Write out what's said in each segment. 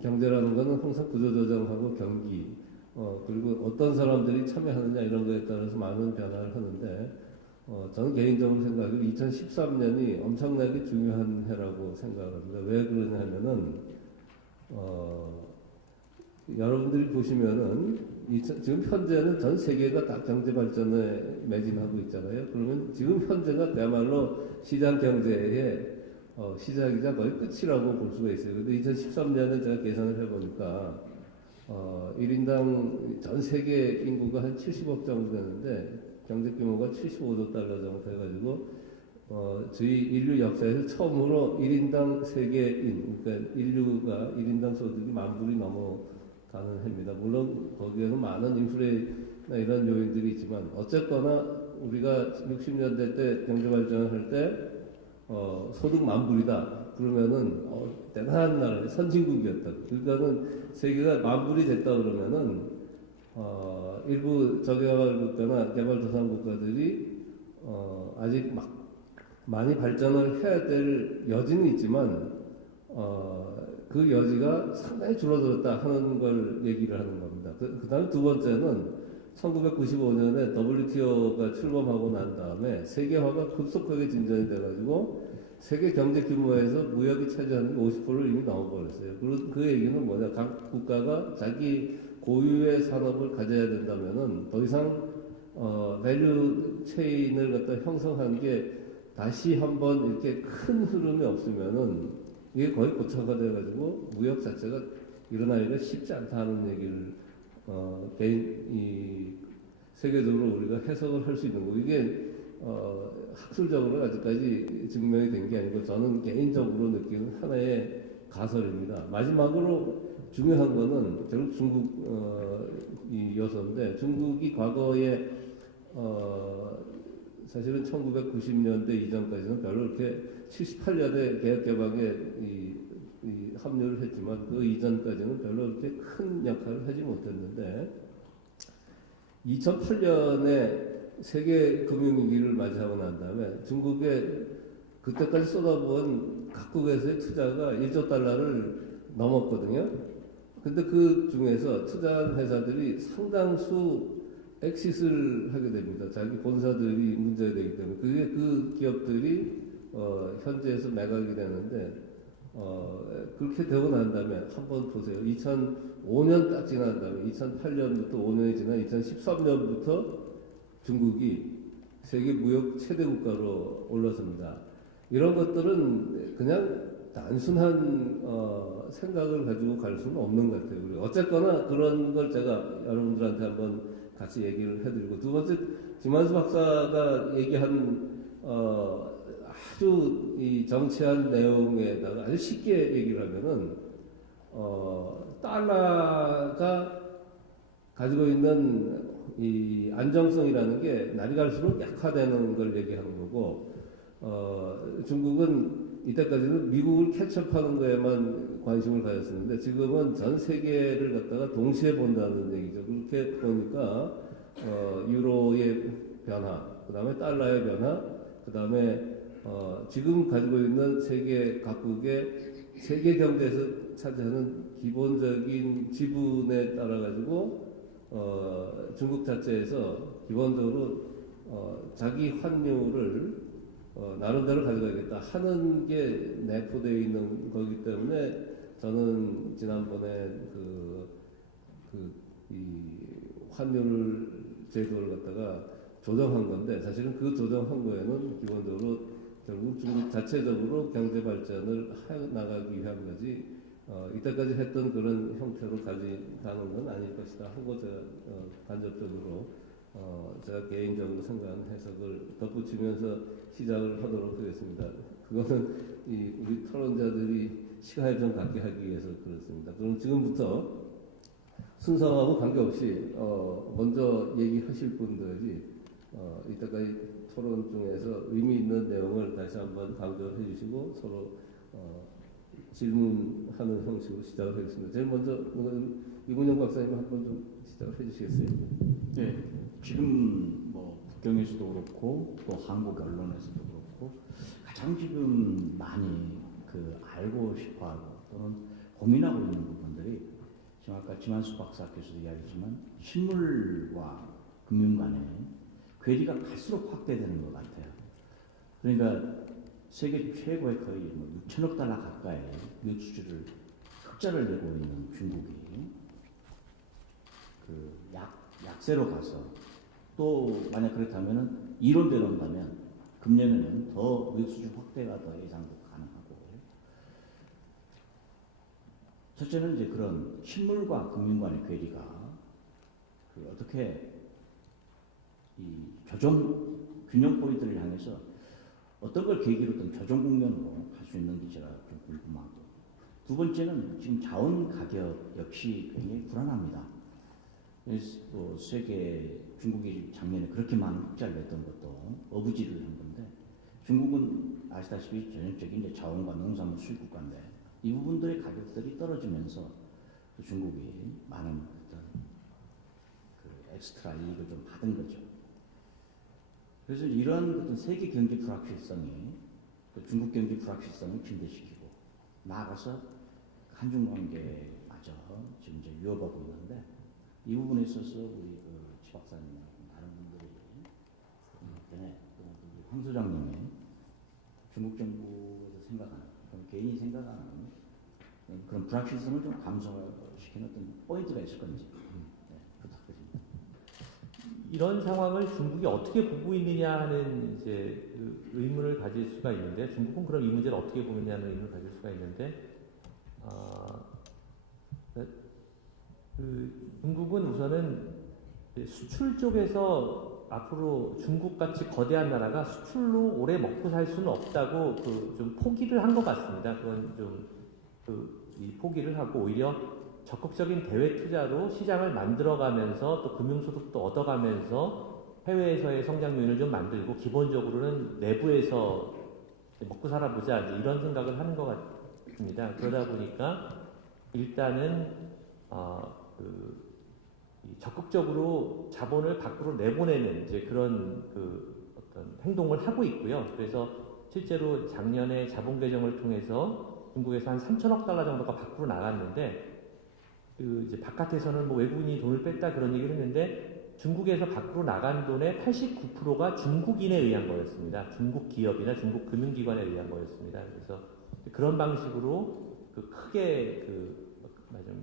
경제라는 거는 항상 구조조정하고 경기, 그리고 어떤 사람들이 참여하느냐 이런 거에 따라서 많은 변화를 하는데, 저는 개인적으로 생각하기로 2013년이 엄청나게 중요한 해라고 생각합니다. 왜 그러냐 하면은, 여러분들이 보시면은, 지금 현재는 전 세계가 다 경제 발전에 매진하고 있잖아요. 그러면 지금 현재가 그야말로 시장 경제의 시작이자 거의 끝이라고 볼 수가 있어요. 근데 2013년에 제가 계산을 해보니까, 1인당 전 세계 인구가 한 70억 정도 되는데, 경제 규모가 75조 달러 정도 돼가지고, 저희 인류 역사에서 처음으로 1인당 세계인, 그러니까 인류가 1인당 소득이 10,000불이 넘어가는 해입니다. 물론 거기에는 많은 인플레나 이런 요인들이 있지만, 어쨌거나 우리가 60년대 때 경제 발전을 할 때, 소득 10,000불이다. 그러면은, 대단한 나라의 선진국이었다. 그러니까는 세계가 10,000불이 됐다 그러면은, 일부 저개발 국가나 개발도상국가들이, 아직 막 많이 발전을 해야 될 여지는 있지만, 그 여지가 상당히 줄어들었다 하는 걸 얘기를 하는 겁니다. 그 다음 두 번째는 1995년에 WTO가 출범하고 난 다음에 세계화가 급속하게 진전이 돼가지고 세계 경제 규모에서 무역이 차지하는 게 50%를 이미 넘어버렸어요. 그 얘기는 뭐냐? 각 국가가 자기 고유의 산업을 가져야 된다면은 더 이상 밸류 체인을 갖다 형성한 게 다시 한번 이렇게 큰 흐름이 없으면은 이게 거의 고착화 돼가지고 무역 자체가 일어나기가 쉽지 않다는 얘기를 세계적으로 우리가 해석을 할 수 있는 거고, 이게 학술적으로 아직까지 증명이 된 게 아니고 저는 개인적으로 느끼는 하나의 가설입니다. 마지막으로 중요한 거는 결국 중국이었었는데, 중국이 과거에 사실은 1990년대 이전까지는 별로 이렇게 78년에 개혁개방에 합류를 했지만 그 이전까지는 별로 그렇게 큰 역할을 하지 못했는데, 2008년에 세계 금융위기를 맞이하고 난 다음에 중국에 그때까지 쏟아부은 각국에서의 투자가 1조 달러를 넘었거든요. 근데 그 중에서 투자한 회사들이 상당수 엑시스를 하게 됩니다. 자기 본사들이 문제가 되기 때문에. 그게 그 기업들이 현지에서 매각이 되는데, 그렇게 되고 난 다음에 한번 보세요. 2005년 딱 지난 다음에 2008년부터 5년이 지난 2013년부터 중국이 세계 무역 최대 국가로 올라섭니다. 이런 것들은 그냥 단순한 생각을 가지고 갈 수는 없는 것 같아요. 그리고 어쨌거나 그런 걸 제가 여러분들한테 한번 같이 얘기를 해드리고, 두 번째, 김한수 박사가 얘기한 아주 이 정치한 내용에다가 아주 쉽게 얘기를 하면은, 달러가 가지고 있는 이 안정성이라는 게 날이 갈수록 약화되는 걸 얘기하는 거고, 중국은 이때까지는 미국을 캐치업하는 거에만 관심을 가졌었는데 지금은 전 세계를 갖다가 동시에 본다는 얘기죠. 그렇게 보니까 유로의 변화, 그 다음에 달러의 변화, 그 다음에 지금 가지고 있는 세계 각국의 세계 경제에서 차지하는 기본적인 지분에 따라 가지고 중국 자체에서 기본적으로 자기 환율을 나름대로 가져가겠다 하는 게 내포되어 있는 거기 때문에 저는 지난번에 이 환율 제도를 갖다가 조정한 건데, 사실은 그 조정한 거에는 기본적으로 결국 중국 자체적으로 경제 발전을 해 나가기 위한 거지, 이때까지 했던 그런 형태로 가져가는 건 아닐 것이다 하고 제가 간접적으로 제가 개인적으로 생각하는 해석을 덧붙이면서 시작을 하도록 하겠습니다. 그거는 우리 토론자들이 시간을 좀 갖게 하기 위해서 그렇습니다. 그럼 지금부터 순서하고 관계없이 먼저 얘기하실 분들이 이때까지 토론 중에서 의미 있는 내용을 다시 한번 강조해 주시고 서로 질문하는 형식으로 시작을 하겠습니다. 제일 먼저 이문영 박사님 한번 좀 시작을 해주시겠어요? 네, 지금 뭐 북경에서도 그렇고 또 한국 언론에서도 그렇고 가장 지금 많이 알고 싶어하고 또는 고민하고 있는 부분들이 지금 아까 지만수 박사께서도 이야기했지만 실물과 금융 간의 괴리가 갈수록 확대되는 것 같아요. 그러니까 세계 최고의 거의 뭐 6천억 달러 가까이 미국 수출을 흑자를 내고 있는 중국이 그 약세로 가서 또 만약 그렇다면은 이론대로 한다면 금년에는 더 미국 수출 확대가 더 예상도 가능하고 첫째는 이제 그런 실물과 금융 간의 괴리가 그 어떻게 이 조정 균형 포인트를 향해서 어떤 걸 계기로 조정 국면으로 갈 수 있는지 제가 좀 궁금하고 두 번째는 지금 자원 가격 역시 굉장히 불안합니다. 또 세계 중국이 작년에 그렇게 많은 흑자를 냈던 것도 어부지를 한 건데 중국은 아시다시피 전형적인 이제 자원과 농산물 수입국가인데 이 부분들의 가격들이 떨어지면서 또 중국이 많은 어떤 그 엑스트라 이익을 좀 받은 거죠. 그래서 이런 어떤 세계 경제 불확실성이 또 중국 경제 불확실성을 증대시키고 나아가서 한중 관계마저 지금 이제 위협하고 있는데 이 부분에 있어서 우리 그 지 박사님하고 다른 분들이 황 소장님이 중국 정부에서 생각하는 개인이 생각하는 그런 불확실성을 좀 감소시키는 어떤 포인트가 있을 건지 부탁드립니다. 이런 상황을 중국이 어떻게 보고 있느냐 하는 이제 그 의문을 가질 수가 있는데 중국은 그럼 이 문제를 어떻게 보느냐는 의문을 가질 수가 있는데 그 중국은 우선은 수출 쪽에서 앞으로 중국같이 거대한 나라가 수출로 오래 먹고 살 수는 없다고 그 좀 포기를 한 것 같습니다. 그건 좀 이 포기를 하고 오히려 적극적인 대외 투자로 시장을 만들어가면서 또 금융소득도 얻어가면서 해외에서의 성장 요인을 좀 만들고 기본적으로는 내부에서 먹고 살아보자 이런 생각을 하는 것 같습니다. 그러다 보니까 일단은 적극적으로 자본을 밖으로 내보내는 이제 그런 그 어떤 행동을 하고 있고요. 그래서 실제로 작년에 자본 개정을 통해서 중국에서 한 3천억 달러 정도가 밖으로 나갔는데 그 이제 바깥에서는 뭐 외국인이 돈을 뺐다 그런 얘기를 했는데 중국에서 밖으로 나간 돈의 89%가 중국인에 의한 거였습니다. 중국 기업이나 중국 금융기관에 의한 거였습니다. 그래서 그런 방식으로 그 크게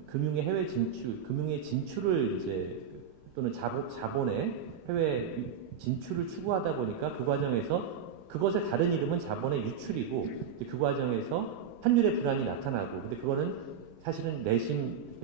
금융의 해외 진출, 금융의 진출을 이제 또는 자본의 해외 진출을 추구하다 보니까 그 과정에서 그것의 다른 이름은 자본의 유출이고 그 과정에서 환율의 불안이 나타나고 근데 그거는 사실은 내심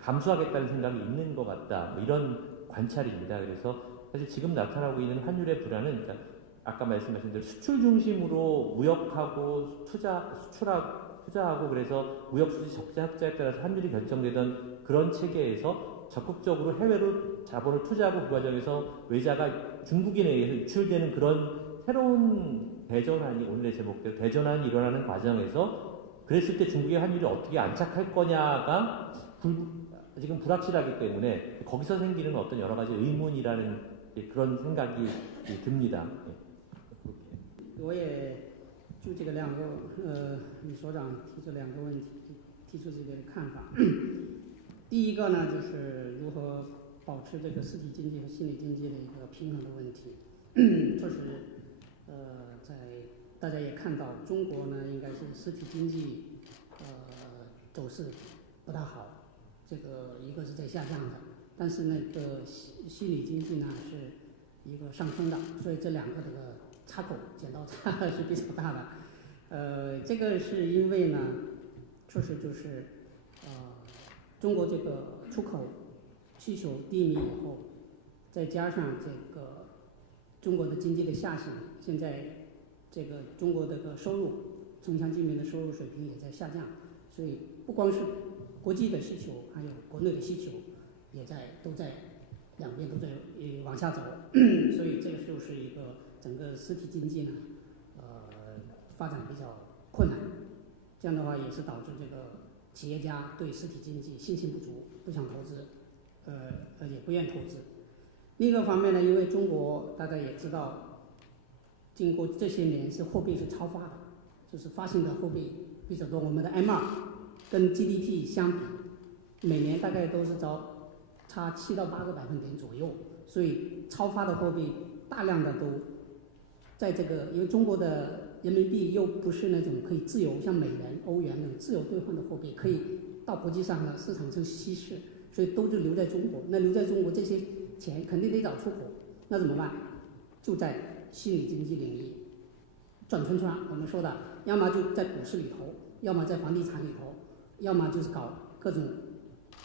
감수하겠다는 생각이 있는 것 같다 뭐 이런 관찰입니다. 그래서 사실 지금 나타나고 있는 환율의 불안은 그러니까 아까 말씀하신 대로 수출 중심으로 무역하고 투자하고 그래서 무역 수지 적자 흑자에 따라서 환율이 결정되던 그런 체계에서 적극적으로 해외로 자본을 투자하고 그 과정에서 외자가 중국인에 의해서 유출되는 그런 새로운 대전환이 오늘의 제목대로 대전환이 일어나는 과정에서 그랬을 때 중국의 환율이 어떻게 안착할 거냐가 지금 불확실하기 때문에 거기서 생기는 어떤 여러 가지 의문이라는 그런 생각이 듭니다. 我也就这个两个李所长提出两个问题，提出自己的看法。第一个呢，就是如何保持这个实体经济和心理经济的一个平衡的问题。确实，在大家也看到，中国呢应该是实体经济走势不大好，这个一个是在下降的，但是那个心理经济呢是一个上升的，所以这两个这个插口剪刀差是比较大的。这个是因为呢，确实就是中国这个出口需求低迷以后，再加上这个中国的经济的下行，现在这个中国的个收入，城乡居民的收入水平也在下降，所以不光是国际的需求，还有国内的需求都在两边都在往下走，所以这个就是一个整个实体经济呢，发展比较困难。这样的话也是导致这个企业家对实体经济信心不足，不想投资，也不愿投资。另一个方面呢，因为中国大家也知道。经过这些年是货币是超发的，就是发行的货币比较多，我们的 M2 跟 GDP 相比，每年大概都是差7到8个百分点左右，所以超发的货币大量的都在这个，因为中国的人民币又不是那种可以自由像美元、欧元那种自由兑换的货币，可以到国际上的市场去稀释，所以都就留在中国。那留在中国这些钱肯定得找出口，那怎么办？就在虚拟经济领域转圈圈，我们说的，要么就在股市里头，要么在房地产里头，要么就是搞各种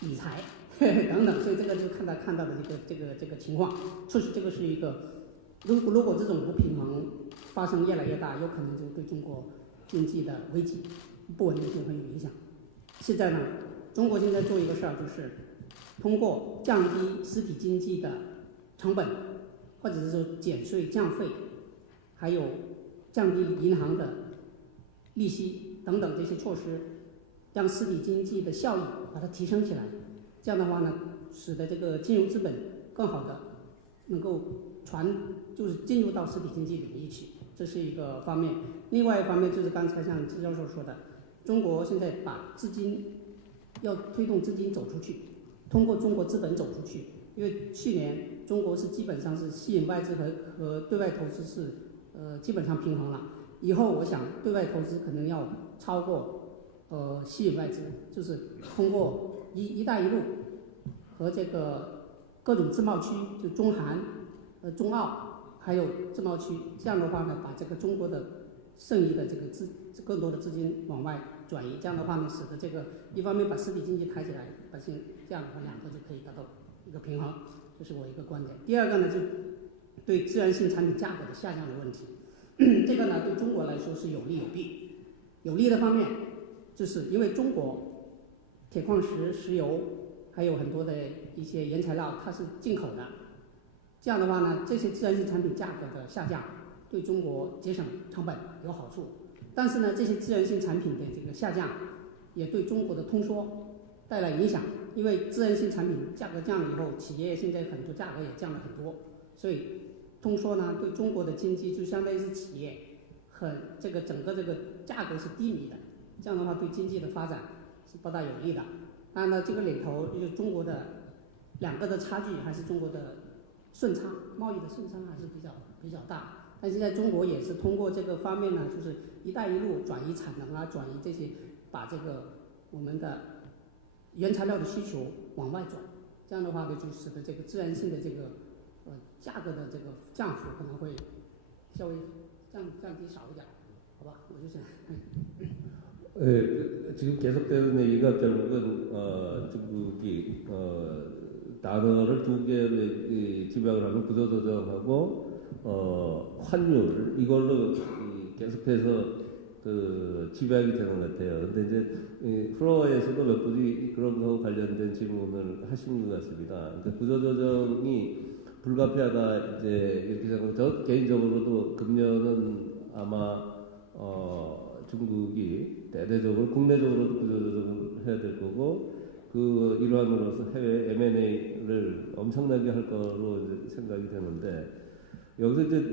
理财等等。所以这个就看到的这个情况，确实这个是一个，如果这种不平衡发生越来越大，有可能就对中国经济的危机不稳定性很有影响。现在呢，中国现在做一个事儿，就是通过降低实体经济的成本，或者是说减税降费，还有降低银行的利息等等这些措施，让实体经济的效益把它提升起来。这样的话呢，使得这个金融资本更好的能够就是进入到实体经济领域去，这是一个方面。另外一方面就是刚才像支教授说的，中国现在把资金要推动资金走出去，通过中国资本走出去。因为去年中国是基本上是吸引外资和对外投资是基本上平衡了。以后我想对外投资可能要超过吸引外资，就是通过一带一路和这个各种自贸区，就中韩、中澳还有自贸区，这样的话呢，把这个中国的剩余的这个更多的资金往外转移，这样的话呢，使得这个一方面把实体经济抬起来，这样的话两个就可以达到一个平衡，这是我一个观点。第二个呢，就对自然性产品价格的下降的问题，这个呢对中国来说是有利有弊。有利的方面，就是因为中国铁矿石、石油还有很多的一些原材料它是进口的，这样的话呢，这些自然性产品价格的下降对中国节省成本有好处。但是呢，这些自然性产品的这个下降也对中国的通缩带来影响，因为自然性产品价格降了以后，企业现在很多价格也降了很多，所以通缩呢对中国的经济就相当于是企业整个这个价格是低迷的，这样的话对经济的发展是不大有利的。当然了，这个里头就是中国的两个的差距还是中国的顺差，贸易的顺差还是比较大。但现在中国也是通过这个方面呢，就是一带一路转移产能啊，转移这些，把这个我们的原材料的需求往外转，这样的话呢，就使得这个自然性的这个价格的这个降幅可能会稍微降低少一点，好吧？我就这样。 지금 계속되는 얘기가 결국은 중국이 단어를 두 개를 집약을 하면 구조조정하고 환율 이걸로 계속해서 집약이 되는 것 같아요. 근데 이제 플로어에서도 몇 분이 그런 거하고 관련된 질문을 하시는 것 같습니다. 그러니까 구조조정이 불가피하다 이제 이렇게 생각하고 저 개인적으로도 금년은 아마 중국이 대대적으로 국내적으로도 구조조정을 해야 될 거고 그 일환으로서 해외 M&A를 엄청나게 할 거로 생각이 되는데 여기서 이제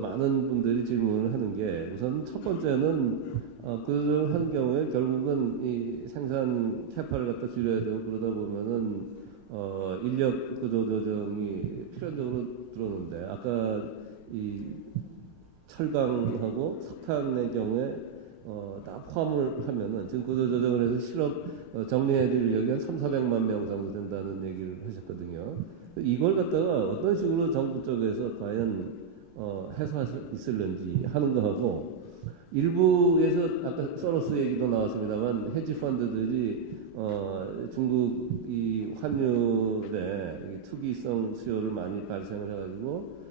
많은 분들이 질문을 하는 게 우선 첫 번째는 구조조정을 하는 경우에 결국은 이 생산 캐파를 갖다 줄여야 되고 그러다 보면은 인력 구조조정이 필연적으로 들어오는데 아까 이 철강하고 석탄의 경우에 다 포함을 하면은 지금 구조조정을 해서 실업 정리해드릴 여기 한 300~400만 명 정도 된다는 얘기를 하셨거든요. 이걸 갖다가 어떤 식으로 정부 쪽에서 과연 해소할 수 있을는지 하는 거하고 일부에서 아까 소로스 얘기도 나왔습니다만 헤지 펀드들이 중국 이 환율에 투기성 수요를 많이 발생을 해가지고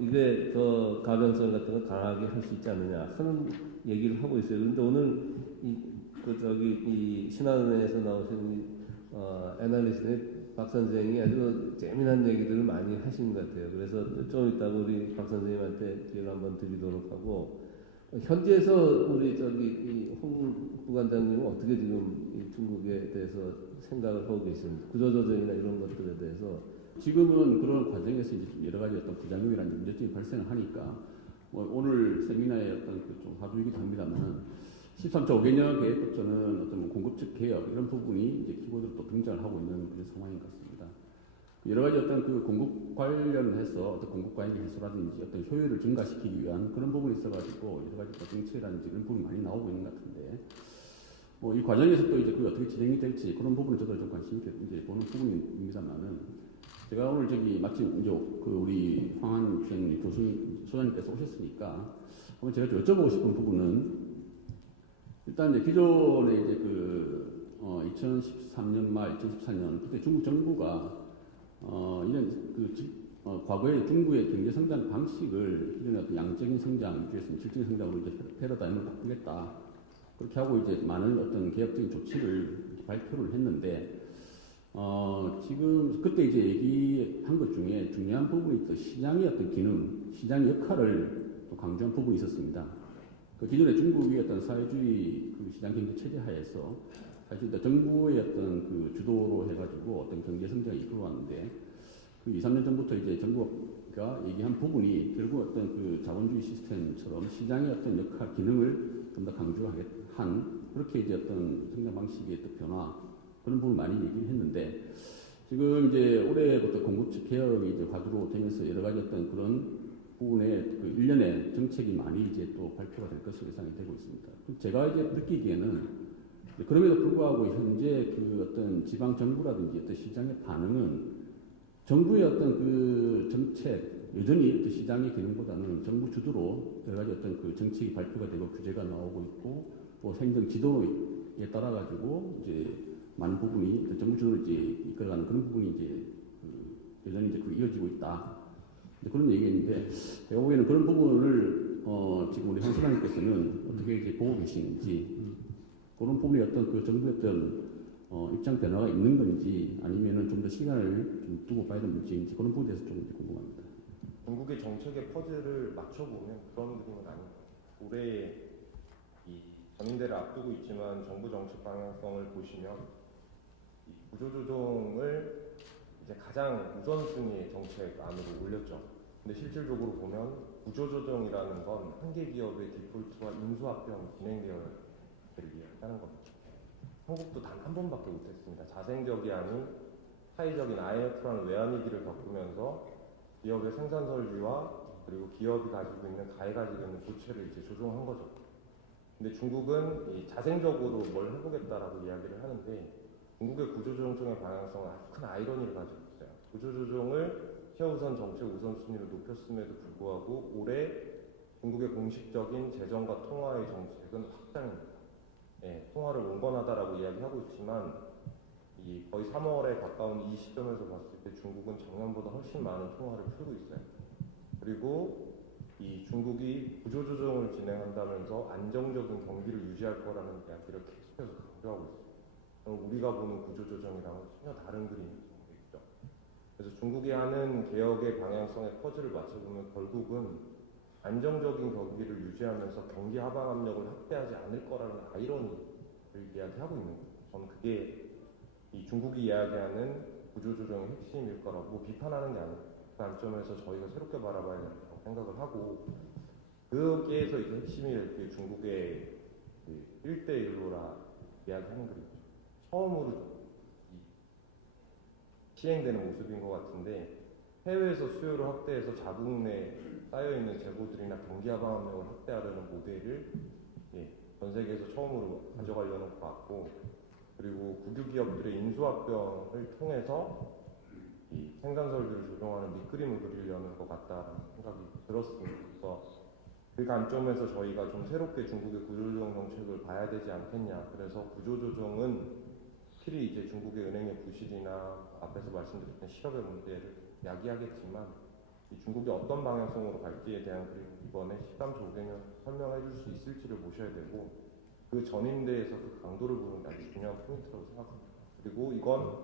이게 더 가변성 같은 걸 강하게 할 수 있지 않느냐 하는 얘기를 하고 있어요. 그런데 오늘 이 신한은행에서 나오신 애널리스트의 박 선생이 아주 재미난 얘기들을 많이 하시는 것 같아요. 그래서 좀 이따 우리 박 선생님한테 기회를 한번 드리도록 하고 현지에서 우리 홍 부관장님은 어떻게 지금 이 중국에 대해서 생각을 하고 계십니까? 구조조정이나 이런 것들에 대해서 지금은 그런 과정에서 이제 여러 가지 어떤 부작용이라는 문제점이 발생을 하니까 오늘 세미나의 어떤 좀 화두이기도 합니다만 13.5개년 계획부터는 어떤 공급적 개혁 이런 부분이 이제 키워드로 또 등장을 하고 있는 그런 상황인 것 같습니다. 여러 가지 어떤 그 공급 관련해서 어떤 공급 관계 해소라든지 어떤 효율을 증가시키기 위한 그런 부분이 있어가지고 여러 가지 정책이라든지 이런 부분이 많이 나오고 있는 것 같은데 이 과정에서 또 이제 그게 어떻게 진행이 될지 그런 부분을 저도 좀 관심 있게 이제 보는 부분입니다만은 제가 오늘 저기 마침 이제 그 우리 황한 소장님께서 오셨으니까 한번 제가 좀 여쭤보고 싶은 부분은 일단 이제 기존에 이제 2013년 말 2014년 그때 중국 정부가 이런 과거의 중국의 경제 성장 방식을 기존의 어떤 양적인 성장 위해서 질적인 성장으로 이제 패러다임을 바꾸겠다. 그렇게 하고 이제 많은 어떤 개혁적인 조치를 발표를 했는데, 지금 그때 이제 얘기한 것 중에 중요한 부분이 또 시장의 어떤 기능, 시장의 역할을 또 강조한 부분이 있었습니다. 그 기존의 중국의 어떤 사회주의 그 시장 경제 체제 하에서 사실 정부의 어떤 그 주도로 해가지고 어떤 경제 성장을 이끌어왔는데 그 2, 3년 전부터 이제 정부가 얘기한 부분이 결국 어떤 그 자본주의 시스템처럼 시장의 어떤 역할, 기능을 좀 더 강조하게 한 그렇게 이제 어떤 성장 방식의 또 변화 그런 부분 많이 얘기를 했는데 지금 이제 올해부터 공급적 개혁이 이제 화두로 되면서 여러 가지 어떤 그런 부분에 그 일련의 정책이 많이 이제 또 발표가 될 것으로 예상이 되고 있습니다. 제가 이제 느끼기에는 그럼에도 불구하고 현재 그 어떤 지방 정부라든지 어떤 시장의 반응은 정부의 어떤 그 정책 여전히 어떤 시장의 기능보다는 정부 주도로 여러 가지 어떤 그 정책이 발표가 되고 규제가 나오고 있고 또 행정 지도에 따라 가지고 이제 많은 부분이 정부 주도로 이제 이끌어가는 그런 부분이 이제 여전히 이제 그 이어지고 있다. 그런 얘기인데 제가 보기에는 그런 부분을 지금 우리 황 소장님께서는 어떻게 이제 보고 계시는지 그런 부분이 어떤 그 정부의 어떤 입장 변화가 있는 건지 아니면은 좀 더 시간을 좀 두고 봐야 되는 문제인지 그런 부분에 대해서 좀 이제 궁금합니다. 중국의 정책의 퍼즐을 맞춰보면 그런 그림은 아닙니다. 올해 이 전인대를 앞두고 있지만 정부 정책 방향성을 보시면 이 구조조정을 이제 가장 우선순위의 정책 안으로 올렸죠. 근데 실질적으로 보면 구조조정이라는 건 한계 기업의 디폴트와 인수합병 진행되어야 하는 겁니다. 한국도 단 한 번밖에 못했습니다. 자생적이 아닌 사회적인 IMF라는 외환위기를 겪으면서 기업의 생산 설비와 그리고 기업이 가지고 있는 가해가지고 있는 부채를 이제 조정한 거죠. 근데 중국은 이 자생적으로 뭘 해보겠다라고 이야기를 하는데 중국의 구조조정의 방향성은 아주 큰 아이러니를 가지고 있어요. 구조조정을 최우선 정책 우선순위로 높였음에도 불구하고 올해 중국의 공식적인 재정과 통화의 정책은 확장입니다. 통화를 온건하다라고 이야기하고 있지만 이 거의 3월에 가까운 이 시점에서 봤을 때 중국은 작년보다 훨씬 많은 통화를 풀고 있어요. 그리고 이 중국이 구조조정을 진행한다면서 안정적인 경기를 유지할 거라는 이야기를 계속해서 강조하고 있어요. 우리가 보는 구조조정이랑은 전혀 다른 그림이죠. 그래서 중국이 하는 개혁의 방향성의 퍼즐을 맞춰보면 결국은 안정적인 경기를 유지하면서 경기 하방 압력을 확대하지 않을 거라는 아이러니를 이야기하고 있는 거예요. 저는 그게 이 중국이 이야기하는 구조조정의 핵심일 거라고 비판하는 게 아니고 그 관점에서 저희가 새롭게 바라봐야 된다고 생각을 하고 거기에서 이제 핵심이 그 중국의 그 1대1로라 이야기하는 거죠. 처음으로 시행되는 모습인 것 같은데 해외에서 수요를 확대해서 자국 내 쌓여있는 재고들이나 경기 하방 압력을 확대하려는 모델을 전 세계에서 처음으로 가져가려는 것 같고 그리고 국유 기업들의 인수합병을 통해서 이 생산 설비를 조정하는 밑그림을 그리려는 것 같다라는 생각이 들었습니다. 그래서 그 관점에서 저희가 좀 새롭게 중국의 구조조정 정책을 봐야 되지 않겠냐. 그래서 구조조정은 특히 이제 중국의 은행의 부실이나 앞에서 말씀드렸던 실업의 문제를 야기하겠지만 이 중국이 어떤 방향성으로 갈지에 대한 이번에 13.5개년 설명해 줄 수 있을지를 보셔야 되고 그 전인대에서 그 강도를 보는 게 아주 중요한 포인트라고 생각합니다. 그리고 이건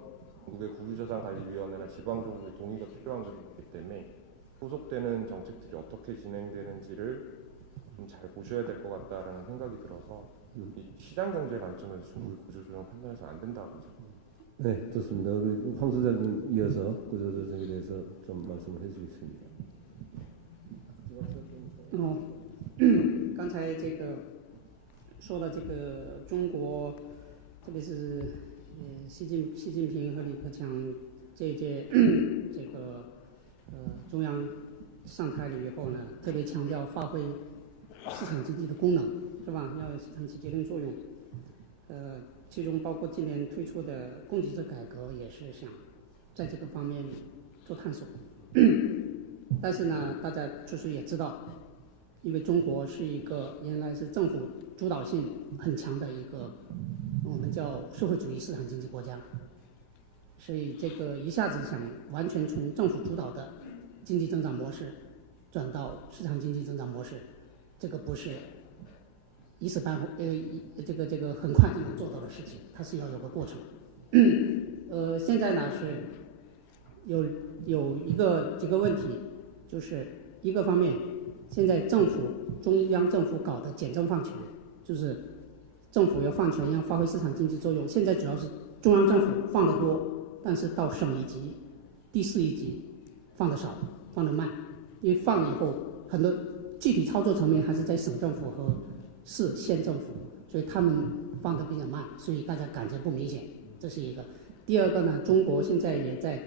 중국의 국유자산관리위원회나 지방정부의 동의가 필요한 것이기 때문에 소속되는 정책들이 어떻게 진행되는지를 좀 잘 보셔야 될 것 같다라는 생각이 들어서 이 시장 경제 관점에서 중국의 구조조정 판단해서 안 된다고 생각합니다. 네, 좋습니다. 우리 황 소장님 이어서 구조조정에 대해서 좀 말씀을 해주겠습니다. 刚才这个说到这个中国，特别是习近平和李克强这一届这个中央上台了以后呢，特别强调发挥市场经济的功能，是吧？要有市场起决定作用。其中包括今年推出的供给侧改革，也是想在这个方面做探索。但是呢，大家就是也知道，因为中国是一个原来是政府主导性很强的一个我们叫社会主义市场经济国家，所以这个一下子想完全从政府主导的经济增长模式转到市场经济增长模式，这个不是一时半会这个很快就能做到的事情，它是要有个过程。现在呢是有几个问题，就是一个方面，现在中央政府搞的简政放权，就是政府要放权，要发挥市场经济作用。现在主要是中央政府放得多，但是到省一级、第4一级放得少，放得慢，因为放了以后很多具体操作层面还是在省政府和市县政府，所以他们放得比较慢，所以大家感觉不明显，这是一个。第二个呢，中国现在也在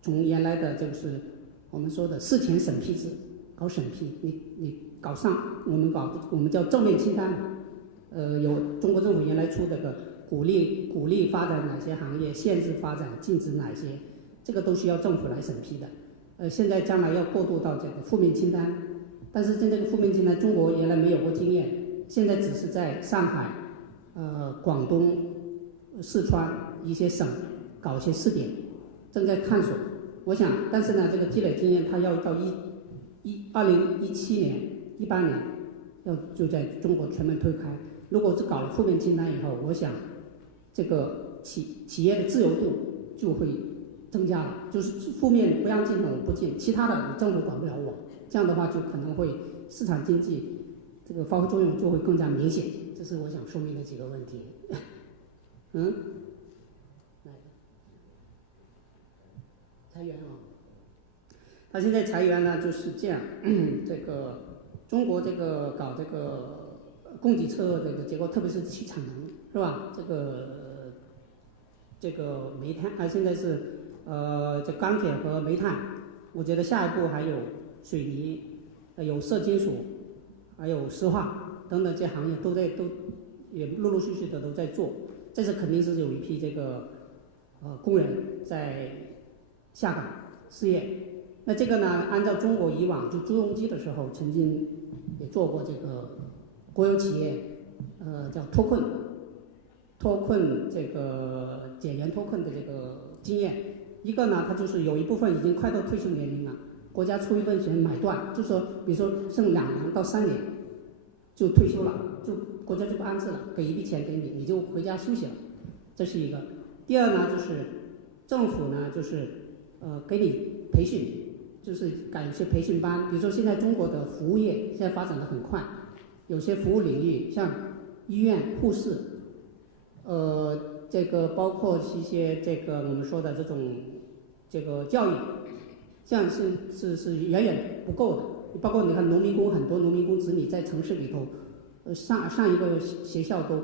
从原来的就是我们说的事前审批制搞审批，你搞上我们叫正面清单嘛，有中国政府原来出这个鼓励发展哪些行业，限制发展，禁止哪些，这个都需要政府来审批的。现在将来要过渡到这个负面清单，但是在这个负面清单，中国原来没有过经验，现在只是在上海、广东、四川一些省搞一些试点，正在探索。我想，但是呢，这个积累经验，它要到2017年、18年，就在中国全面推开。如果是搞了负面清单以后，我想这个企业的自由度就会增加了，就是负面不让进的我不进，其他的你政府管不了我，这样的话就可能会市场经济这个发挥作用就会更加明显。这是我想说明的几个问题。裁员啊，他现在裁员呢就是这样，这个中国这个搞这个供给侧这个结构，特别是去产能，是吧？这个煤炭现在是这钢铁和煤炭，我觉得下一步还有水泥，有色金属，还有石化等等这些行业都也陆陆续续的都在做。这是肯定是有一批这个工人在下岗失业。那这个呢，按照中国以往就朱镕基的时候曾经也做过这个国有企业叫脱困这个减员脱困的这个经验。一个呢，它就是有一部分已经快到退休年龄了，国家出一份钱买断，就说比如说剩2年到3年就退休了，就国家就不安置了，给一笔钱给你，你就回家休息了，这是一个。第二呢，就是政府呢就是给你培训。就是搞一些培训班，比如说现在中国的服务业现在发展的很快，有些服务领域像医院、护士，这个包括一些这个我们说的这个教育，这样是远远不够的。包括你看农民工，很多农民工子女在城市里头，上一个学校都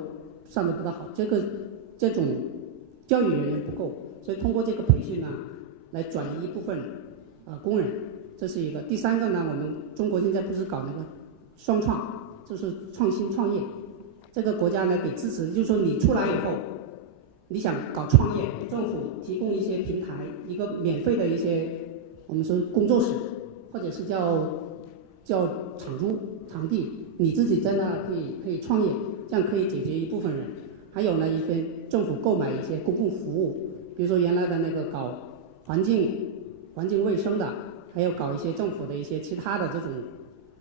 上得不大好，这种教育人员不够，所以通过这个培训呢，来转移一部分。工人，这是一个。第三个呢，我们中国现在不是搞那个双创，就是创新创业。这个国家呢给支持，就是说你出来以后，你想搞创业，政府提供一些平台，一个免费的一些我们说工作室，或者是叫场地，你自己在那可以创业，这样可以解决一部分人。还有呢，一些政府购买一些公共服务，比如说原来的那个搞环境卫生的，还有搞一些政府的一些其他的这种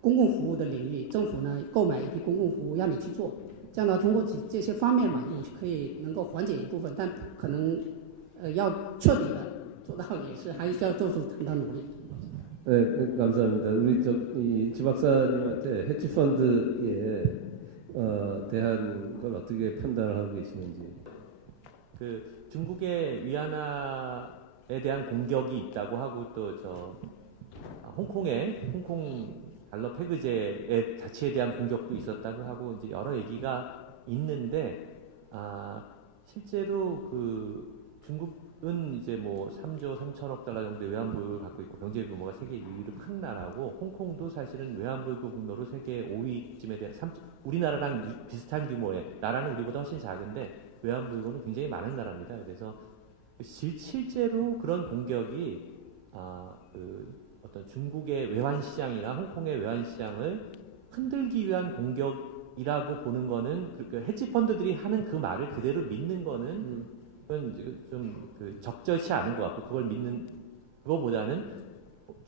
公共服务的领域，政府呢购买一批公共服务让你去做，这样呢通过这些方面嘛，也可以能够缓解一部分，但可能要彻底的做到也是还是要做出很大努力。네, 감사합니다. 우리 지 박사님한테 헤지펀드에 대한 걸 어떻게 판단을 하고 계시는지. 중국의 위안화에 대한 공격이 있다고 하고 또 홍콩 달러 페그제 자체에 대한 공격도 있었다고 하고 이제 여러 얘기가 있는데 실제로 그 중국은 이제 뭐 3조 3천억 달러 정도의 외환보유를 갖고 있고 경제 규모가 세계 2위로 큰 나라고 홍콩도 사실은 외환보유 규모로 세계 5위쯤에 대한 우리나라랑 비슷한 규모의 나라는 우리보다 훨씬 작은데 외환보유고는 굉장히 많은 나라입니다. 그래서 실제로 그런 공격이 어떤 중국의 외환 시장이나 홍콩의 외환 시장을 흔들기 위한 공격이라고 보는 거는 그 헤지 펀드들이 하는 그 말을 그대로 믿는 거는 그건 좀 적절치 않은 것 같고 그걸 믿는 그거보다는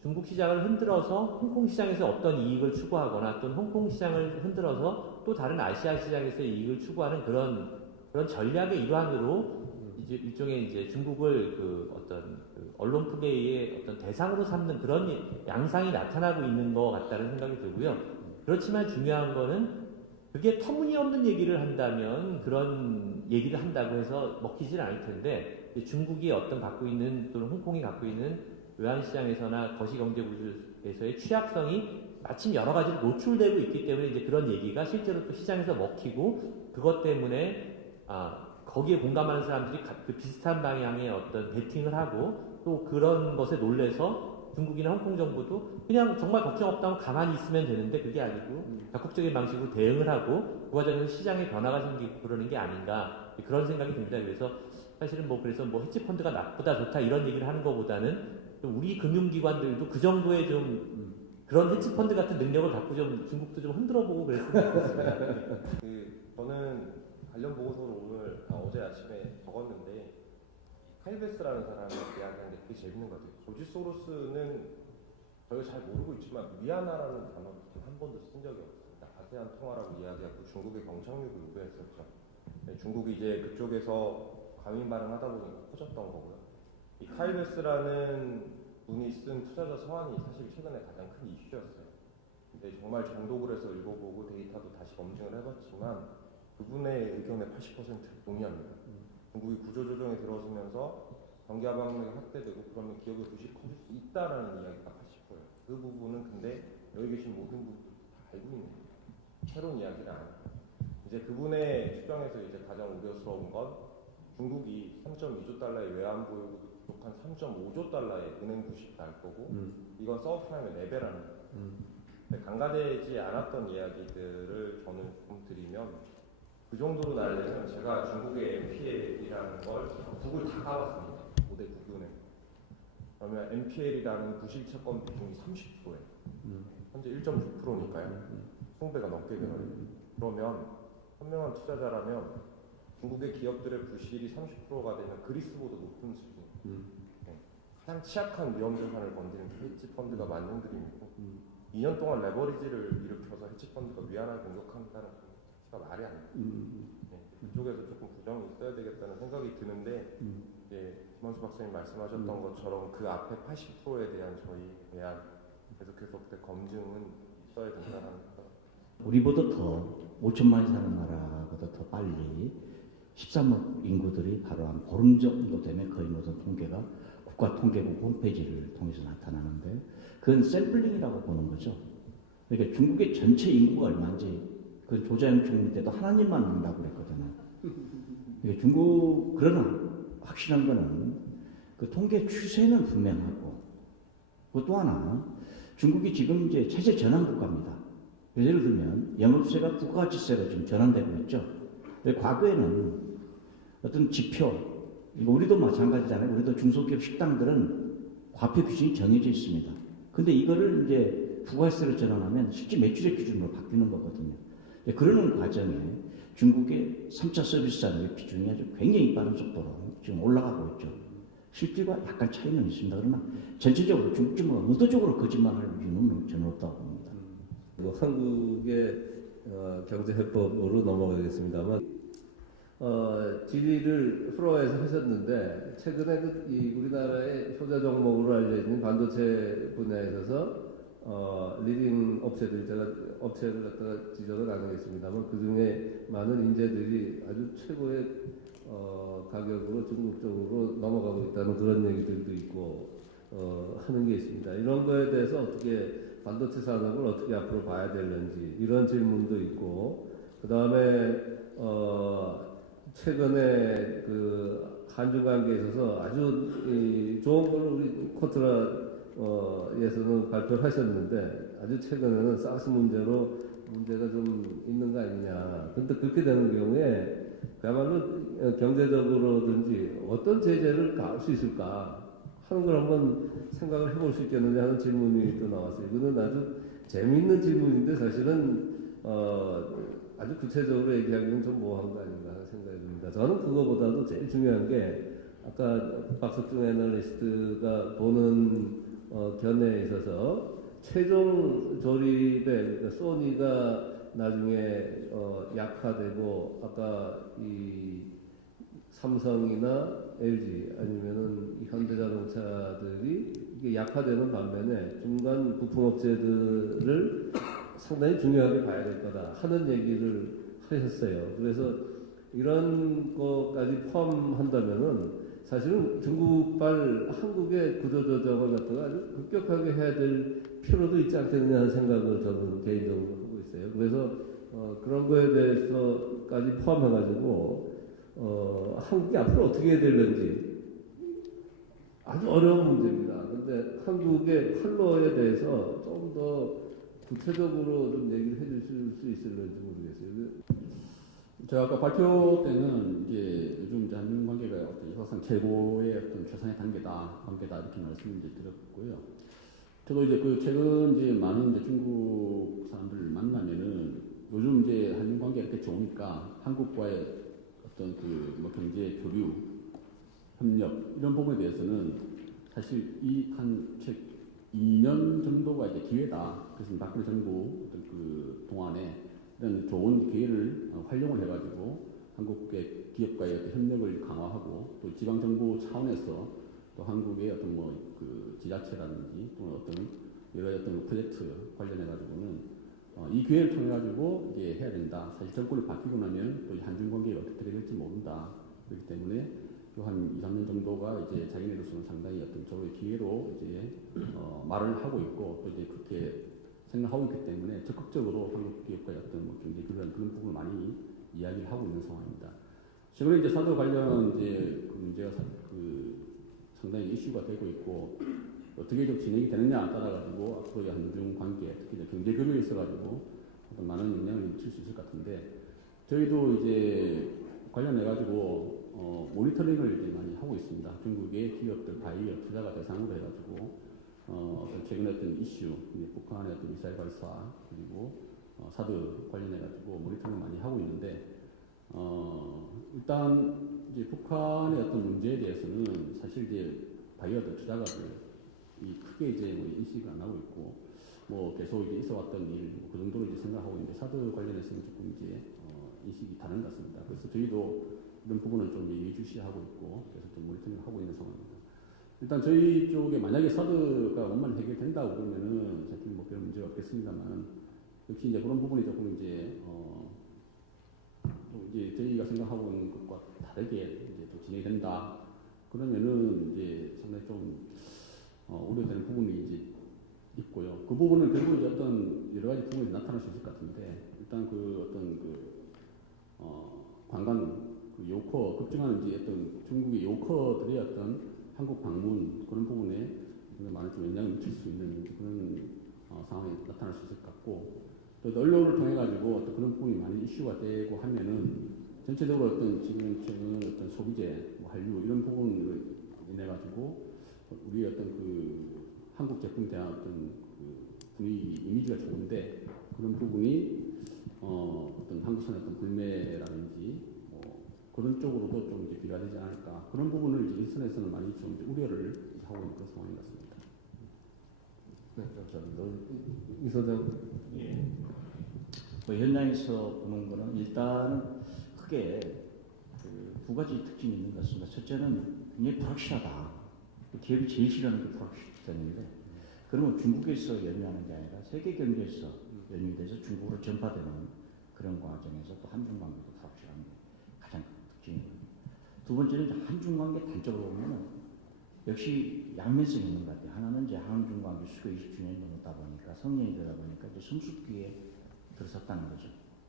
중국 시장을 흔들어서 홍콩 시장에서 어떤 이익을 추구하거나 또는 홍콩 시장을 흔들어서 또 다른 아시아 시장에서의 이익을 추구하는 그런 전략의 일환으로 이제 일종의 이제 중국을 어떤 언론 플레이의 어떤 대상으로 삼는 그런 양상이 나타나고 있는 것 같다는 생각이 들고요. 그렇지만 중요한 거는 그게 터무니없는 얘기를 한다면 그런 얘기를 한다고 해서 먹히질 않을 텐데 중국이 어떤 갖고 있는 또는 홍콩이 갖고 있는 외환시장에서나 거시경제구조에서의 취약성이 마침 여러 가지로 노출되고 있기 때문에 이제 그런 얘기가 실제로 또 시장에서 먹히고 그것 때문에 거기에 공감하는 사람들이 그 비슷한 방향의 어떤 베팅을 하고 또 그런 것에 놀래서 중국이나 홍콩 정부도 그냥 정말 걱정 없다면 가만히 있으면 되는데 그게 아니고 적극적인 방식으로 대응을 하고 그 과정에서 시장에 변화가 생기고 그러는 게 아닌가 그런 생각이 듭니다. 그래서 사실은 그래서 헤지펀드가 나쁘다 좋다 이런 얘기를 하는 것보다는 좀 우리 금융기관들도 그 정도의 좀 그런 헤지펀드 같은 능력을 갖고 좀 중국도 좀 흔들어보고 그랬으면 좋겠습니다. 저는 관련 보고서를 어제 아침에 적었는데 카이베스라는 사람이 이야기하는 게 되게 재밌는 것 같아요. 조지 소로스는 저희가 잘 모르고 있지만 위안화라는 단어를 한 번도 쓴 적이 없습니다. 아세안 통화라고 이야기하고 중국의 경착륙을 요구했었죠. 중국이 이제 그쪽에서 과민 반응하다 보니까 커졌던 거고요. 이 카이베스라는 분이 쓴 투자자 서한이 사실 최근에 가장 큰 이슈였어요. 근데 정말 정독을 해서 읽어보고 데이터도 다시 검증을 해봤지만 그분의 의견의 80% 동의합니다. 중국이 구조조정에 들어서면서 경기 압박력이 확대되고 그러면 기업의 부실이 커질 수 있다라는 이야기가 80%예요. 그 부분은 근데 여기 계신 모든 분들이 다 알고 있는 거예요. 새로운 이야기는 아니에요. 이제 그분의 추정에서 이제 가장 우려스러운 건 중국이 3.2조 달러의 외환보유고 부족한 3.5조 달러의 은행 부실이 날 거고 이건 서브프라임의 4배라는 거예요. 강가되지 않았던 이야기들을 저는 좀 드리면 그 정도로 날려면 제가 중국의 MPL이라는 걸 북을 다 까봤습니다. 5대 국은행. 그러면 MPL이라는 부실 채권 비중이 30%예요. 현재 1.6%니까요. 20배가 넘게 되어요. 그러면 현명한 투자자라면 중국의 기업들의 부실이 30%가 되면 그리스보다 높은 수준이에요. 가장 취약한 위험 자산을 건드리는 게 헤지펀드가 맞는 그림이고 2년 동안 레버리지를 일으켜서 헤지펀드가 위안화를 공격한다는 자체가 말이 안 돼요. 그쪽에서 조금 부정이 있어야 되겠다는 생각이 드는데 이제 김원수 박사님 말씀하셨던 것처럼 그 앞에 80%에 대한 저희 대한 계속해서 그때 검증은 있어야 된다는 생각. 우리보다 더 5천만이 사는 나라보다 더 빨리 13억 인구들이 바로 한 보름 정도 되면 거의 모든 통계가 국가통계국 홈페이지를 통해서 나타나는데 그건 샘플링이라고 보는 거죠. 그러니까 중국의 전체 인구가 얼마인지 그 조자영 총리 때도 하나님만 안다고 그랬거든요. 그러니까 중국 그러나 확실한 거는 그 통계 추세는 분명하고 또 하나 중국이 지금 이제 체제 전환 국가입니다. 예를 들면 영업세가 부가가치세로 지금 전환되고 있죠. 과거에는 어떤 지표, 이거 우리도 마찬가지잖아요. 우리도 중소기업 식당들은 과표 기준이 정해져 있습니다. 근데 이거를 이제 부가세로 전환하면 실제 매출의 기준으로 바뀌는 거거든요. 그러는 과정에 중국의 3차 서비스 산업의 비중이 아주 굉장히 빠른 속도로 지금 올라가고 있죠. 실질과 약간 차이는 있습니다. 그러나 전체적으로 중국 정부가 의도적으로 거짓말할 이유는 전혀 없다고 봅니다. 한국의 경제해법으로 넘어가겠습니다만 질의를 프로에서 하셨는데 최근에 이 우리나라의 효자 종목으로 알려진 반도체 분야에 있어서 리딩 업체들 제가 업체를 갖다가 지적은 안 하겠습니다만 그 중에 많은 인재들이 아주 최고의 가격으로 중국 쪽으로 넘어가고 있다는 그런 얘기들도 있고 하는 게 있습니다. 이런 거에 대해서 어떻게 반도체 산업을 어떻게 앞으로 봐야 되는지 이런 질문도 있고, 그 다음에 최근에 그 한중 관계에 있어서 아주 좋은 걸 우리 코트라에서는 발표를 하셨는데, 아주 최근에는 사스 문제가 좀 있는 거 아니냐. 근데 그렇게 되는 경우에 그야말로 경제적으로든지 어떤 제재를 가할 수 있을까 하는 걸 한번 생각을 해볼 수 있겠느냐 하는 질문이 또 나왔어요. 이거는 아주 재미있는 질문인데 사실은 아주 구체적으로 얘기하기는 좀 모호한 거 아닌가 하는 생각이 듭니다. 저는 그거보다도 제일 중요한 게 아까 박석중 애널리스트가 보는 견해에 있어서 최종 조립에, 그러니까 소니가 나중에 약화되고, 아까 이 삼성이나 LG 아니면은 이 현대자동차들이 이게 약화되는 반면에 중간 부품업체들을 상당히 중요하게 봐야 될 거다 하는 얘기를 하셨어요. 그래서 이런 것까지 포함한다면은 사실은 중국발 한국의 구조조정을 갖다가 아주 급격하게 해야 될 필요도 있지 않겠느냐 하는 생각을 저는 개인적으로 하고 있어요. 그래서 그런 거에 대해서까지 포함해가지고 한국이 앞으로 어떻게 해야 되는지 아주 어려운 문제입니다. 근데 한국의 활로에 대해서 좀 더 구체적으로 좀 얘기를 해주실 수 있을지 모르겠어요. 제가 아까 발표 때는 이제 요즘 이제 한중 관계가 어떤 사상 최고의 어떤 최상의 관계다 이렇게 말씀을 이제 드렸고요. 저도 이제 그 최근 이제 많은 이제 중국 사람들을 만나면은 요즘 이제 한중 관계가 이렇게 좋으니까 한국과의 어떤 그 뭐 경제 교류, 협력 이런 부분에 대해서는 사실 이 한 책 2년 정도가 이제 기회다. 그래서 박근혜 정부 어떤 그 동안에 이런 좋은 기회를 활용을 해가지고 한국의 기업과의 어떤 협력을 강화하고 또 지방 정부 차원에서 또 한국의 어떤 뭐 그 지자체라든지 또 어떤 여러 어떤 프로젝트 관련해가지고는 이 기회를 통해 가지고 이게 해야 된다. 사실 정권이 바뀌고 나면 또 한중 관계가 어떻게 될지 모른다. 그렇기 때문에 또 한 2, 3년 정도가 이제 자기네로서는 상당히 어떤 저의 기회로 이제 말을 하고 있고 또 이제 그렇게 생각하고 있기 때문에 적극적으로 한국 기업과의 어떤 뭐 경제 교류라는 그런 부분을 많이 이야기를 하고 있는 상황입니다. 최근에 이제 사드 관련 이제 그 문제가 상당히 이슈가 되고 있고 어떻게 좀 진행이 되느냐에 따라 가지고 앞으로의 한중 관계, 특히 이제 경제 교류에 있어 가지고 어떤 많은 영향을 미칠 수 있을 것 같은데 저희도 이제 관련해 가지고 모니터링을 이제 많이 하고 있습니다. 중국의 기업들, 바이어, 투자가 대상으로 해가지고 어떤 최근에 어떤 이슈, 북한의 어떤 미사일 발사 그리고 사드 관련해가지고 모니터링을 많이 하고 있는데 일단 이제 북한의 어떤 문제에 대해서는 사실 이제 바이어들, 투자가들이 크게 이제 뭐 인식을 안 하고 있고 뭐 계속 이제 있어왔던 일, 그 정도로 이제 생각하고 있는데 사드 관련해서는 조금 이제 인식이 다른 것 같습니다. 그래서 저희도 이런 부분은 좀 예의주시하고 있고 그래서 좀 모니터링을 하고 있는 상황입니다. 일단 저희 쪽에 만약에 사드가 원만 해결된다고 그러면은 사실 뭐 별 문제가 없겠습니다만 역시 이제 그런 부분이 조금 이제 이제 저희가 생각하고 있는 것과 다르게 이제 또 진행이 된다 그러면은 이제 상당히 좀 우려되는 부분이 이제 있고요. 그 부분은 결국 이제 어떤 여러 가지 부분이 나타날 수 있을 것 같은데 일단 그 어떤 관광 그 요커 급증하는 이제 어떤 중국의 요커들의 어떤 한국 방문 그런 부분에 많은 좀 영향을 미칠 수 있는 그런 상황이 나타날 수 있을 것 같고 또 언론을 통해 가지고 어떤 그런 부분이 많이 이슈가 되고 하면은 전체적으로 어떤 지금 최근 어떤 소비재, 뭐 한류 이런 부분을 인해 가지고 우리 어떤 그 한국 제품 대한 어떤 그 분위기 이미지가 좋은데 그런 부분이 어떤 한국산의 어떤 불매라든지 그런 쪽으로도 좀 이제 비화되지 않을까 그런 부분을 이제 일선에서는 많이 좀 이제 우려를 하고 있는 그런 상황인 것 같습니다. 네, 감사합니다. 이 소장. 예. 뭐 현장에서 보는 거는 일단 크게 그 두 가지 특징이 있는 것 같습니다. 첫째는 굉장히 불확실하다. 기업이 제일 싫어하는 게 불확실성인데 그러면 중국에서 연유하는 게 아니라 세계 경제에서 연유돼서 중국으로 전파되는 그런 과정에서 또 한중 관계도 불확실한 게 가장 큰 특징이거든요. 두 번째는 한중 관계 단적으로 보면은 역시 양면성이 있는 것 같아요. 하나는 이제 한중 관계 수교 20주년이 넘었다 보니까 성년이 되다 보니까 이제 성숙기에 들어섰다는 거죠.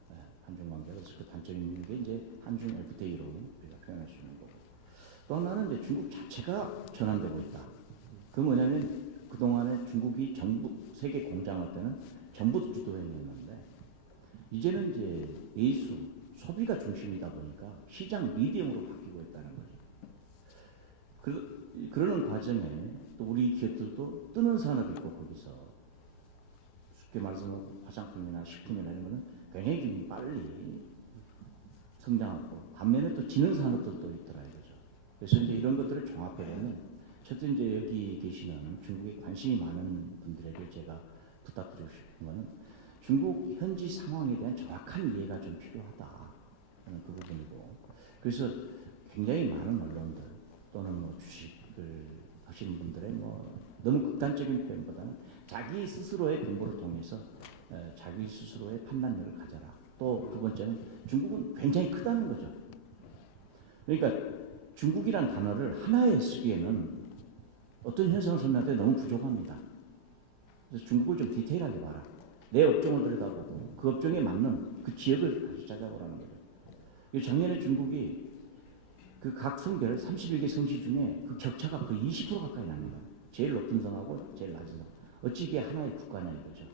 네, 한중 관계가 그래서 그 단점이 있는 게 이제 한중 FTA로 우리가 표현할 수 있는 거고. 또 하나는 이제 중국 자체가 전환되고 있다. 그 뭐냐면 그동안에 중국이 전부 세계 공장할 때는 전부 주도했는데 이제는 이제 예수 소비가 중심이다 보니까 시장 미디엄으로 바뀌고 있다는 거죠. 그러는 과정에 또 우리 기업들도 뜨는 산업이 있고 거기서 쉽게 말해서 화장품이나 식품이나 이런 거는 굉장히 좀 빨리 성장하고 반면에 또 지는 산업들도 있더라 이거죠. 그래서 이제 이런 것들을 종합해보면 첫째 이제 여기 계시는 중국에 관심이 많은 분들에게 제가 부탁드리고 싶은 거는 중국 현지 상황에 대한 정확한 이해가 좀 필요하다 하는 그 부분이고 그래서 굉장히 많은 언론들 또는 뭐 주식을 하시는 분들의 뭐 너무 극단적인 표현보다는 자기 스스로의 공부를 통해서 자기 스스로의 판단력을 가져라. 또 두 번째는 중국은 굉장히 크다는 거죠. 그러니까 중국이란 단어를 하나에 쓰기에는 어떤 현상을 설명할 때 너무 부족합니다. 그래서 중국을 좀 디테일하게 봐라. 내 업종을 들여다보고 그 업종에 맞는 그 지역을 다시 찾아보라는 거죠. 작년에 중국이 그 각 성별 31개 성시 중에 그 격차가 거의 20% 가까이 납니다. 제일 높은 성하고 제일 낮은 성. 어찌 이게 하나의 국가냐 이거죠.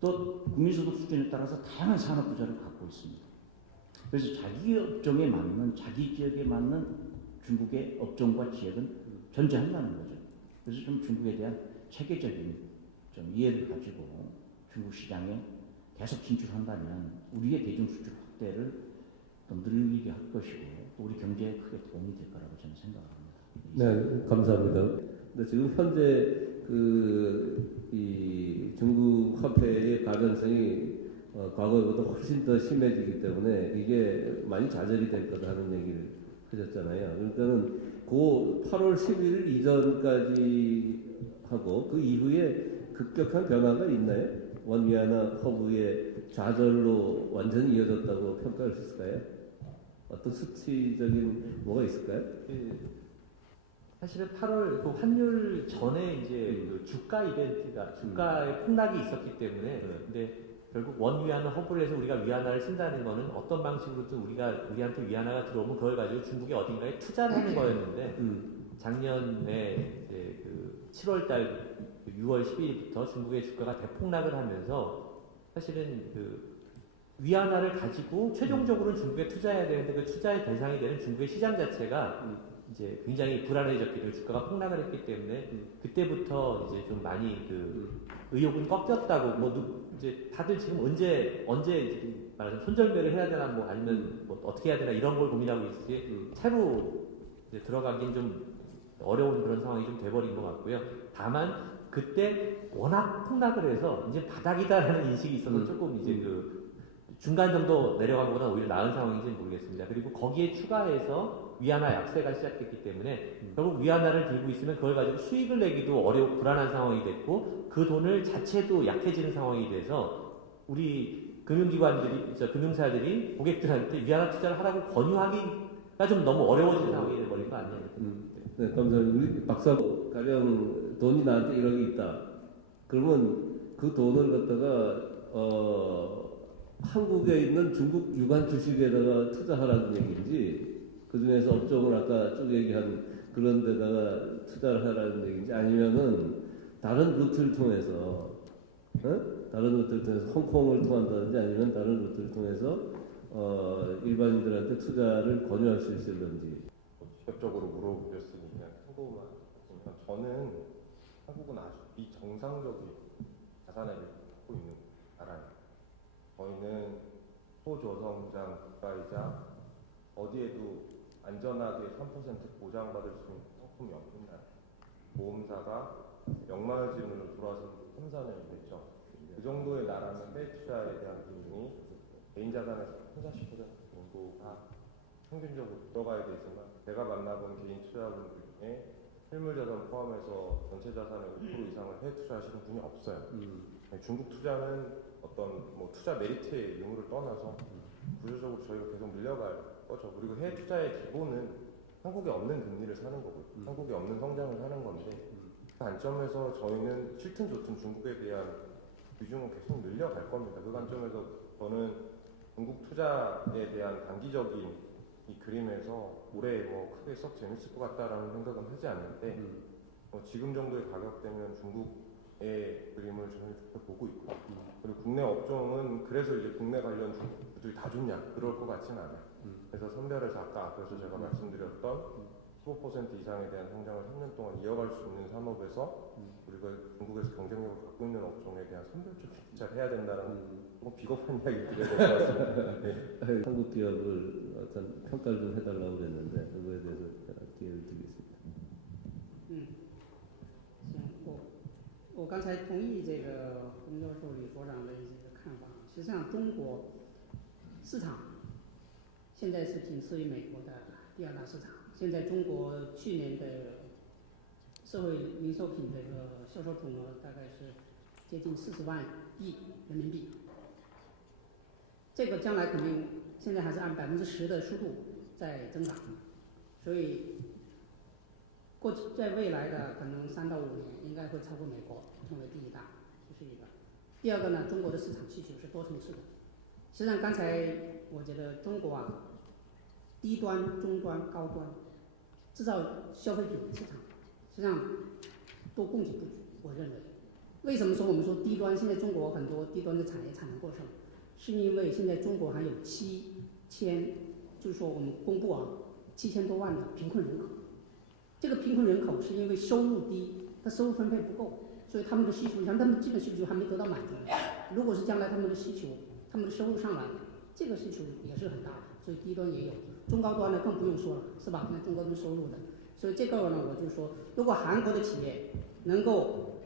또 국민소득 수준에 따라서 다양한 산업 구조를 갖고 있습니다. 그래서 자기 업종에 맞는 자기 지역에 맞는 중국의 업종과 지역은 존재한다는 거죠. 그래서 좀 중국에 대한 체계적인 좀 이해를 가지고 중국 시장에 계속 진출한다면 우리의 대중 수출 확대를 또 늘리게 할 것이고 또 우리 경제에 크게 도움이 될 거라고 저는 생각합니다. 네, 감사합니다. 근데 지금 현재 이 중국 화폐의 가변성이 과거보다 훨씬 더 심해지기 때문에 이게 많이 좌절이 될 거다 하는 얘기를 하셨잖아요. 그러니까는 그 8월 11일 이전까지 하고 그 이후에 급격한 변화가 있나요? 원위안화 허브의 좌절로 완전히 이어졌다고 평가할 수 있을까요? 어떤 수치적인 뭐가 있을까요? 사실은 8월 그 환율 전에 이제 그 주가 이벤트가 주가의 폭락이 있었기 때문에 근데 결국 원위안화 허브를 해서 우리가 위안화를 쓴다는 거는 어떤 방식으로든 우리한테 위안화가 들어오면 그걸 가지고 중국의 어딘가에 투자를 하는 거였는데 작년에 이제 그 7월달 6월 12일부터 중국의 주가가 대폭락을 하면서 사실은 그 위안화를 가지고 최종적으로는 중국에 투자해야 되는데 그 투자의 대상이 되는 중국의 시장 자체가 이제 굉장히 불안해졌기 때문에 주가가 폭락을 했기 때문에 그때부터 이제 좀 많이 그 의욕은 꺾였다고 뭐 이제 다들 지금 언제 이제 말하자면 손절배를 해야 되나 뭐 아니면 뭐 어떻게 해야 되나 이런 걸 고민하고 있지 차로 이제 들어가긴 좀 어려운 그런 상황이 좀 돼버린 것 같고요. 다만 그때 워낙 폭락을 해서 이제 바닥이다라는 인식이 있어서 조금 이제 그 중간 정도 내려간 것보다 오히려 나은 상황인지 모르겠습니다. 그리고 거기에 추가해서 위안화 약세가 시작됐기 때문에 결국 위안화를 들고 있으면 그걸 가지고 수익을 내기도 어렵고 불안한 상황이 됐고 그 돈을 자체도 약해지는 상황이 돼서 우리 금융사들이 고객들한테 위안화 투자를 하라고 권유하기가 좀 너무 어려워진 상황이 돼버린 거 아니에요? 네, 감사합니다. 우리 박사부 가령 돈이 나한테 1억이 있다. 그러면 그 돈을 갖다가 한국에 있는 중국 유관 주식에다가 투자하라는 얘기인지 그 중에서 업종을 아까 쭉 얘기한 그런 데다가 투자를 하라는 얘기인지 아니면은 다른 루트를 통해서 홍콩을 통한다든지 아니면 다른 루트를 통해서 일반인들한테 투자를 권유할 수 있을런지 직접적으로 물어보셨으니 그냥 참고만 하시면 저는 한국은 아주 비정상적인 자산을 갖고 있는 나라예요. 저희는 소저성장 국가이자 어디에도 안전하게 3% 보장받을 수 있는 상품이 없는 나라. 보험사가 역마진으로 돌아서 3, 4년이 됐죠. 그 정도의 나라는 해외 투자에 대한 비중이 개인 자산에서 30, 40% 정도가 평균적으로 들어가야 되지만 제가 만나본 개인 투자분들 중에 실물 자산 포함해서 전체 자산의 5% 이상을 해외 투자하시는 분이 없어요. 중국 투자는 어떤 뭐 투자 메리트의 의무를 떠나서 구조적으로 저희가 계속 밀려갈 거죠. 그리고 해외 투자의 기본은 한국에 없는 금리를 사는 거고요. 한국에 없는 성장을 하는 건데 그 관점에서 저희는 싫든 좋든 중국에 대한 비중은 계속 늘려갈 겁니다. 그 관점에서 저는 중국 투자에 대한 단기적인 이 그림에서 올해 뭐 크게 썩 재밌을 것 같다라는 생각은 하지 않는데 지금 정도의 가격대면 중국의 그림을 저는 보고 있고요. 그리고 국내 업종은 그래서 이제 국내 관련 주들이 다 좋냐 그럴 것 같지는 않아요. 그래서 선별해서 아까 앞에서 제가 말씀드렸던 15% 이상에 대한 성장을 3년 동안 이어갈 수 있는 산업에서 우리가 중국에서 경쟁력을 갖고 있는 업종에 대한 선별적 투자를 해야 된다는 조금 비겁한 이야기 드려야 될 것 같습니다. 네. 한국 기업을 어떤 평가를 좀 해달라고 그랬는데 그거에 대해서 제가 기회를 드리겠습니다. 行，我刚才同意这个洪教授、李所长的这个看法。实际上，中国市场现在是仅次于美国的第2大市场。现在中国去年的社会零售品这个销售总额大概是接近40万亿人民币。这个将来肯定现在还是按10%的速度在增长，所以在未来的可能3到5年应该会超过美国，成为第1大，这是一个。第二个呢，中国的市场需求是多层次的。实际上刚才我觉得中国啊，低端、中端、高端制造消费品市场实际上都供给不足，我认为。为什么说我们说低端？现在中国很多低端的产业产能过剩，是因为现在中国还有7000，就是说我们公布啊，7000多万的贫困人口。这个贫困人口是因为收入低，他收入分配不够，所以他们的需求，像他们基本需求还没得到满足。如果是将来他们的需求、他们的收入上来，这个需求也是很大的，所以低端也有，中高端呢更不用说了，是吧？那中高端收入的，所以这个呢，我就说，如果韩国的企业能够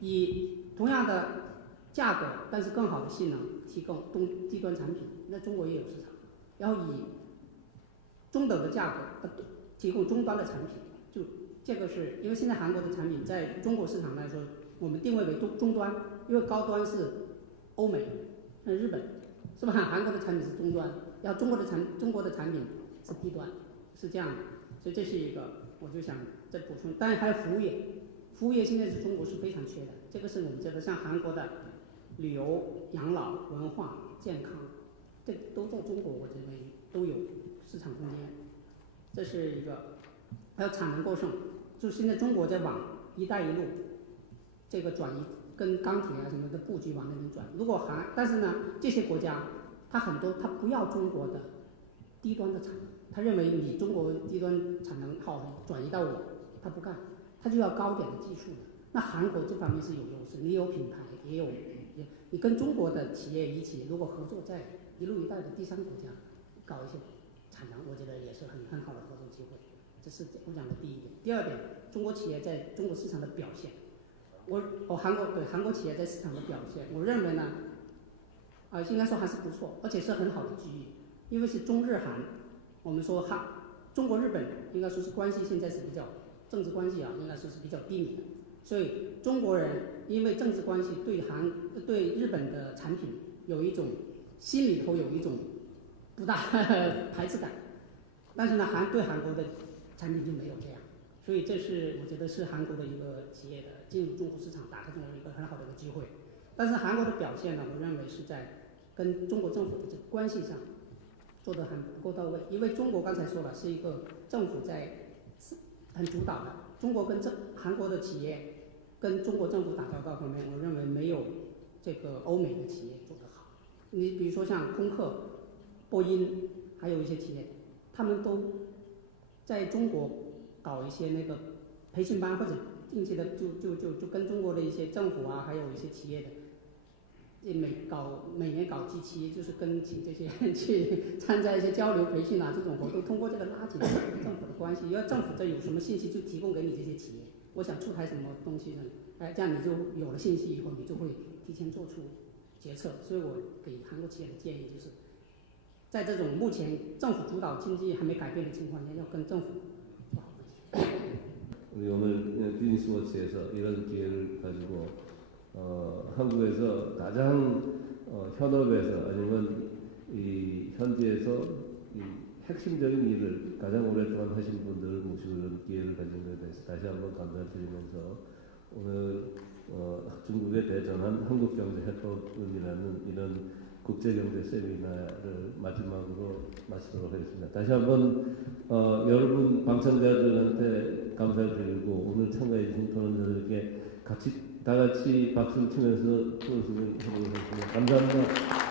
以同样的价格，但是更好的性能提供低端产品，那中国也有市场。然后以中等的价格提供中端的产品，就这个是因为现在韩国的产品在中国市场来说，我们定位为中端，因为高端是欧美、日本，是吧？韩国的产品是中端，然后中国的产品是低端，是这样的。所以这是一个，我就想再补充。当然还有服务业，服务业现在是中国是非常缺的，这个是我们觉得像韩国的旅游、养老、文化、健康，这都在中国，我认为都有市场空间。这是一个，还有产能过剩，就现在中国在往“一带一路”这个转移，跟钢铁啊什么的布局往那边转。如果但是呢，这些国家它很多它不要中国的低端的产能，他认为你中国低端产能好转移到我，他不干，他就要高点的技术的。那韩国这方面是有优势，你有品牌，你跟中国的企业一起，如果合作在一路一带的第3国家搞一些产能，我觉得也是很好的合作机会。这是我讲的第一点。第二点，中国企业在中国市场的表现，韩国企业在市场的表现，我认为呢，应该说还是不错，而且是很好的机遇，因为是中日韩，我们说中国日本应该说是关系现在是比较政治关系啊，应该说是比较低迷的，所以中国人因为政治关系对日本的产品有一种心里头有一种不大排斥感，但是呢，对韩国的产品就没有这样，所以这是我觉得是韩国的一个企业的进入中国市场、打开中国一个很好的一个机会。但是韩国的表现呢，我认为是在跟中国政府的这个关系上做得很不够到位，因为中国刚才说了是一个政府在很主导的，中国跟韩国的企业跟中国政府打交道方面，我认为没有这个欧美的企业做得好。你比如说像空客、波音，还有一些企业，他们都在中国搞一些那个培训班，或者定期的就跟中国的一些政府啊，还有一些企业的。每年搞G7，就是请这些人去参加一些交流培训啊，这种活动，通过这个拉紧政府的关系，因为政府这有什么信息就提供给你这些企业，我想出台什么东西呢？这样你就有了信息以后，你就会提前做出决策。所以我给韩国企业的建议就是，在这种目前政府主导经济还没改变的情况下，要跟政府做好关系。 우리 오늘 비즈니스워치에서 이런 기회를 가지고 한국에서 가장 현업에서 아니면 이 현지에서 이 핵심적인 일을 가장 오랫동안 하신 분들을 모시고 이런 기회를 가진 것에 대해서 다시 한번 감사드리면서 오늘 중국에 대전한 한국경제해법론이라는 이런 국제경제 세미나를 마지막으로 마치도록 하겠습니다. 다시 한번 여러분 방청자들한테 감사를 드리고 오늘 참가해 주신 토론자들께 다 같이 박수를 치면서 수고를 해보겠습니다. 감사합니다.